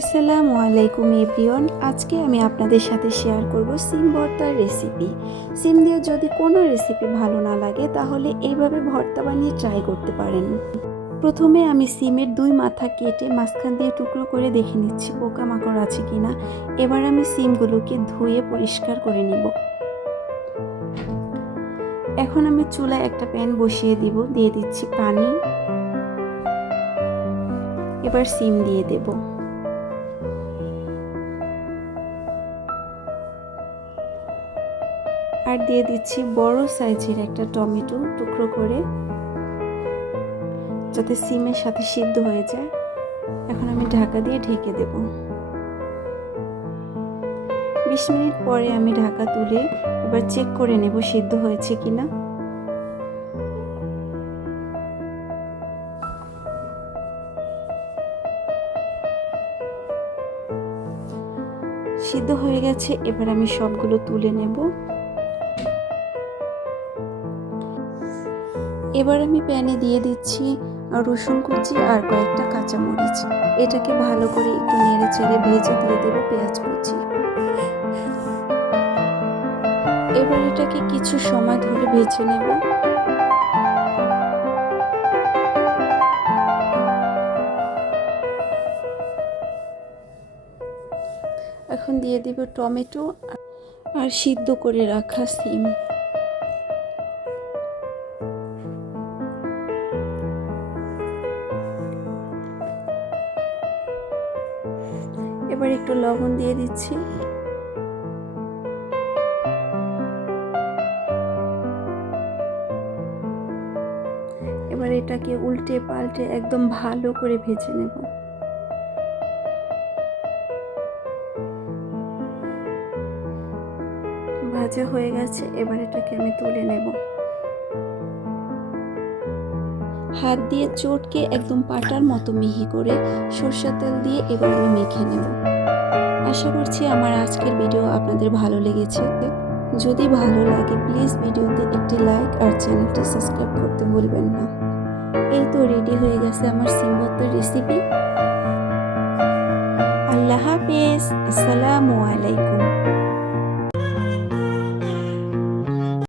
আসসালামু আলাইকুম এভরিওয়ান। আজকে আমি আপনাদের সাথে শেয়ার করব সিম ভর্তার রেসিপি। সিম দিয়ে যদি কোনো রেসিপি ভালো না লাগে তাহলে এইভাবে ভর্তা বানিয়ে ট্রাই করতে পারেন। প্রথমে আমি সিমের দুই মাথা কেটে মাঝখান দিয়ে টুকরো করে দেখে নিচ্ছি পোকামাকড় আছে কিনা। এবার আমি সিমগুলোকে ধুয়ে পরিষ্কার করে নিব। এখন আমি চুলায় একটা প্যান বসিয়ে দিয়ে দিচ্ছি পানি। এবার সিম দিয়ে দেব। আর দিয়ে দিচ্ছি বড় সাইজের একটা টমেটো টুকরো করে, যাতে সিমের সাথে সিদ্ধ হয়ে যায়। এখন আমি ঢাকা দিয়ে ঢেকে দেব। 20 মিনিট পরে আমি ঢাকা তুলে এবার চেক করে নেব সিদ্ধ হয়েছে কিনা। সিদ্ধ হয়ে গেছে, এবার আমি সবগুলো তুলে নেব। এবার আমি প্যানে দিয়ে দিচ্ছি রসুন কুচি আর কয়েকটা কাঁচামরিচ। এটাকে ভালো করে একটু নেড়ে চেড়ে ভেজে দিয়ে দেব পেঁয়াজ কুচি। এবার এটাকে কিছু সময় ধরে ভেজে নেব। এখন দিয়ে দিব টমেটো আর সিদ্ধ করে রাখা সিম। এবার একটু লবণ দিয়ে দিচ্ছি। এবার এটাকে উল্টে পাল্টে একদম ভালো করে ভেজে নেব। ভাজা হয়ে গেছে, এবার এটাকে আমি তুলে নেব। হাত দিয়ে চটকে একদম পাটার মতো মিহি করে সরষের তেল দিয়ে এবার আমি মেখে নেব। আশা করছি আমার আজকের ভিডিও আপনাদের ভালো লেগেছে। যদি ভালো লাগে প্লিজ ভিডিওতে একটি লাইক আর চ্যানেলটি সাবস্ক্রাইব করতে ভুলবেন না। এই তো রেডি হয়ে গেছে আমার সিম ভর্তার রেসিপি। আল্লাহ হাফেজ। আসসালামু আলাইকুম।